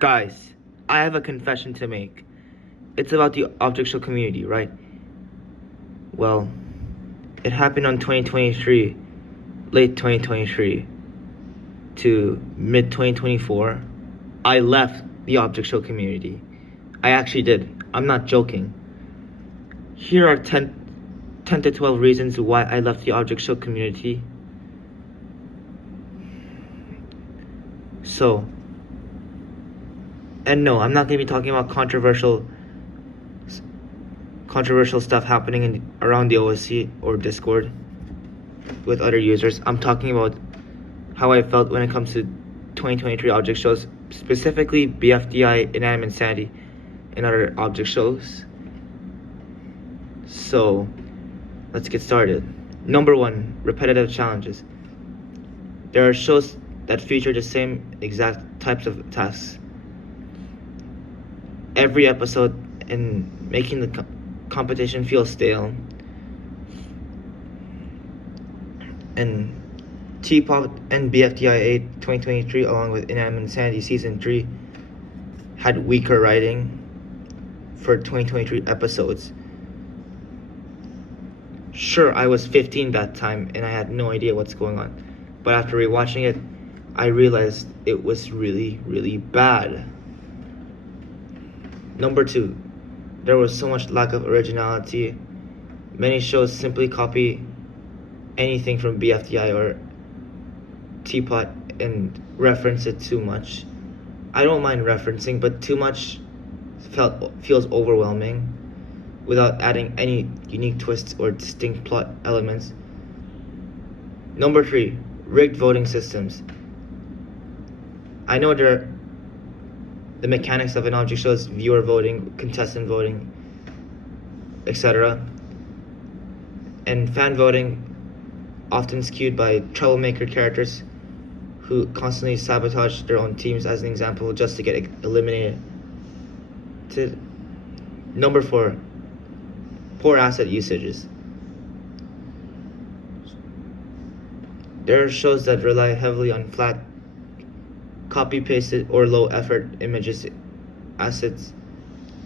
Guys, I have a confession to make. It's about the object show community, right? Well, it happened on 2023, late 2023 to mid 2024. I left the object show community. I actually did. I'm not joking. Here are 10 to 12 reasons why I left the object show community. So, and no, I'm not going to be talking about controversial stuff happening around the OSC or Discord with other users. I'm talking about how I felt when it comes to 2023 object shows, specifically BFDI, Inanimate Insanity, and other object shows. So, let's get started. Number 1, repetitive challenges. There are shows that feature the same exact types of tasks every episode, and making the competition feel stale. And T-Pop and BFDI 8 2023, along with Inanimate Insanity Season 3, had weaker writing for 2023 episodes. Sure, I was 15 that time and I had no idea what's going on. But after rewatching it, I realized it was really, really bad. Number 2, there was so much lack of originality. Many shows simply copy anything from BFDI or Teapot and reference it too much. I don't mind referencing, but too much feels overwhelming without adding any unique twists or distinct plot elements. Number 3, rigged voting systems. I know the mechanics of an object show is viewer voting, contestant voting, etc. And fan voting, often skewed by troublemaker characters who constantly sabotage their own teams, as an example, just to get eliminated. Number 4, poor asset usages. There are shows that rely heavily on flat, copy-pasted or low-effort images assets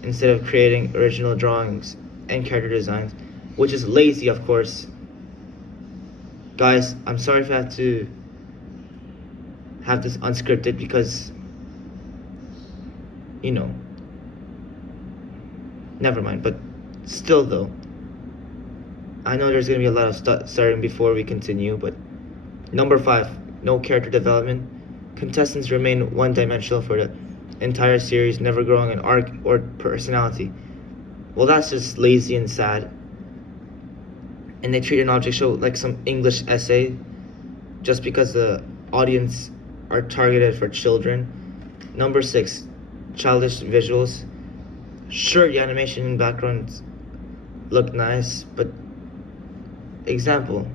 instead of creating original drawings and character designs, which is lazy, of course. Guys, I'm sorry if I have to have this unscripted because, never mind. But still though, I know there's going to be a lot of stuttering before we continue, but number 5, no character development. Contestants remain one-dimensional for the entire series, never growing an arc or personality. Well, that's just lazy and sad. And they treat an object show like some English essay just because the audience are targeted for children. Number 6, childish visuals. Sure, the animation and backgrounds look nice, but example,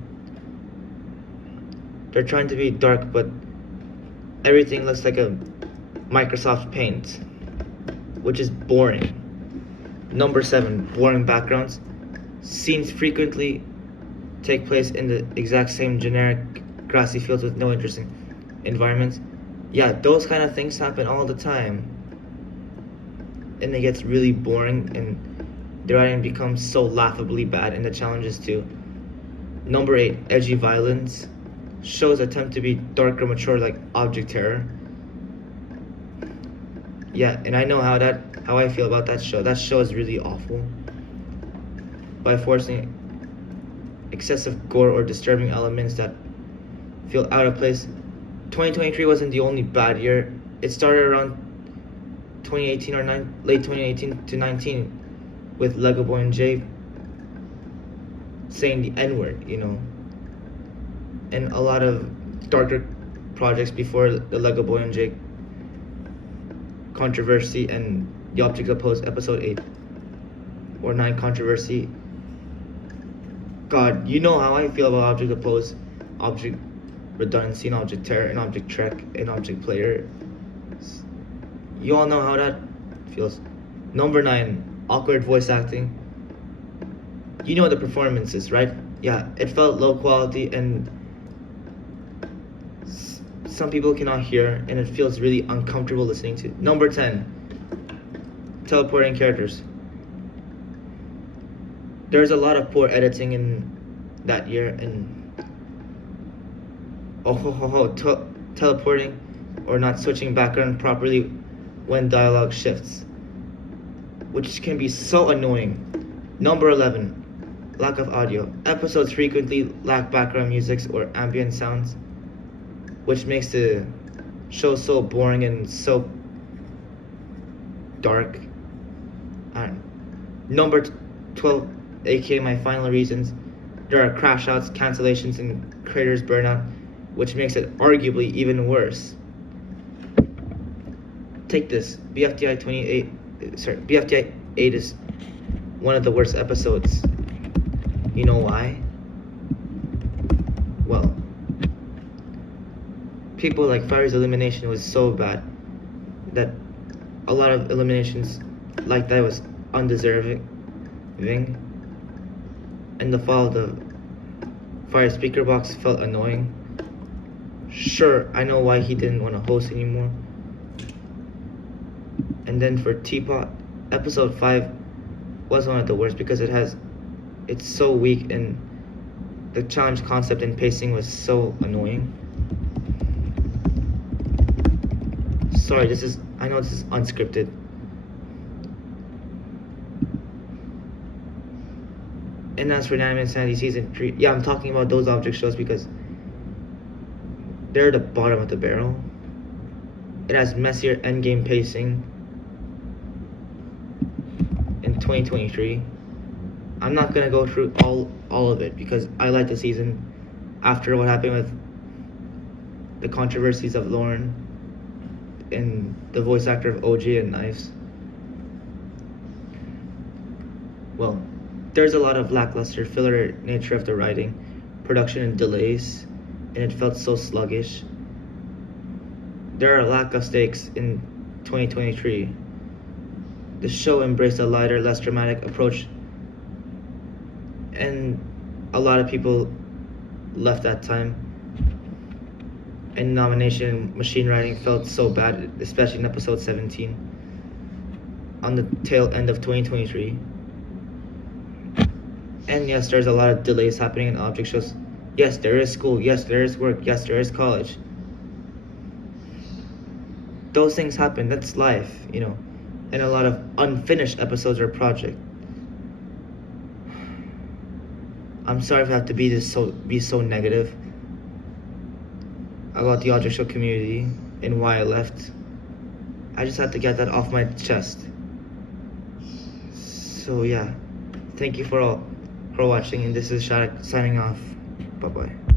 they're trying to be dark, but everything looks like a Microsoft Paint, which is boring. Number 7, boring backgrounds. Scenes frequently take place in the exact same generic grassy fields with no interesting environments. Yeah, those kind of things happen all the time. And it gets really boring, and the writing becomes so laughably bad, and the challenges too. Number 8, edgy violence. Shows attempt to be dark or mature like Object Terror. Yeah, and I know how I feel about that show. That show is really awful. By forcing excessive gore or disturbing elements that feel out of place. 2023 wasn't the only bad year. It started around 2018 or late 2018 to 19 with Lego Boy and Jay saying the N-word, and a lot of darker projects before the Lego Boy and Jay controversy and the Object Opposed episode 8 or 9 controversy. God, you know how I feel about Object Opposed, Object Redundancy, and Object Terror, and Object Trek, and Object Player. You all know how that feels. Number 9, awkward voice acting. You know the performances, right? Yeah, it felt low quality and some people cannot hear, and it feels really uncomfortable listening to. Number 10, teleporting characters. There's a lot of poor editing in that year, and teleporting or not switching background properly when dialogue shifts, which can be so annoying. Number 11, lack of audio. Episodes frequently lack background music or ambient sounds, which makes the show so boring and so dark. And number 12, aka my final reasons, there are crash outs, cancellations, and creators burnout, which makes it arguably even worse. Take this, BFDI 8 is one of the worst episodes. You know why? Well, people like Fire's elimination was so bad that a lot of eliminations like that was undeserving, and the fall of the Fire speaker box felt annoying. Sure, I know why he didn't want to host anymore. And then for Teapot, episode 5 was one of the worst because it's so weak, and the challenge concept and pacing was so annoying. Sorry, I know this is unscripted. And as for Inanimate Insanity Season 3, yeah, I'm talking about those object shows because they're the bottom of the barrel. It has messier endgame pacing in 2023. I'm not gonna go through all of it because I like the season after what happened with the controversies of Lauren and the voice actor of OG and Knives. Well, there's a lot of lackluster filler nature of the writing, production, and delays, and it felt so sluggish. There are a lack of stakes in 2023. The show embraced a lighter, less dramatic approach, and a lot of people left that time. And nomination machine writing felt so bad, especially in episode 17, on the tail end of 2023. And yes, there's a lot of delays happening in object shows. Yes, there is school. Yes, there is work. Yes, there is college. Those things happen. That's life, And a lot of unfinished episodes or project. I'm sorry if I have to be so negative about the object show community and why I left. I just had to get that off my chest. So yeah, thank you for watching, and this is Shadic signing off. Bye bye.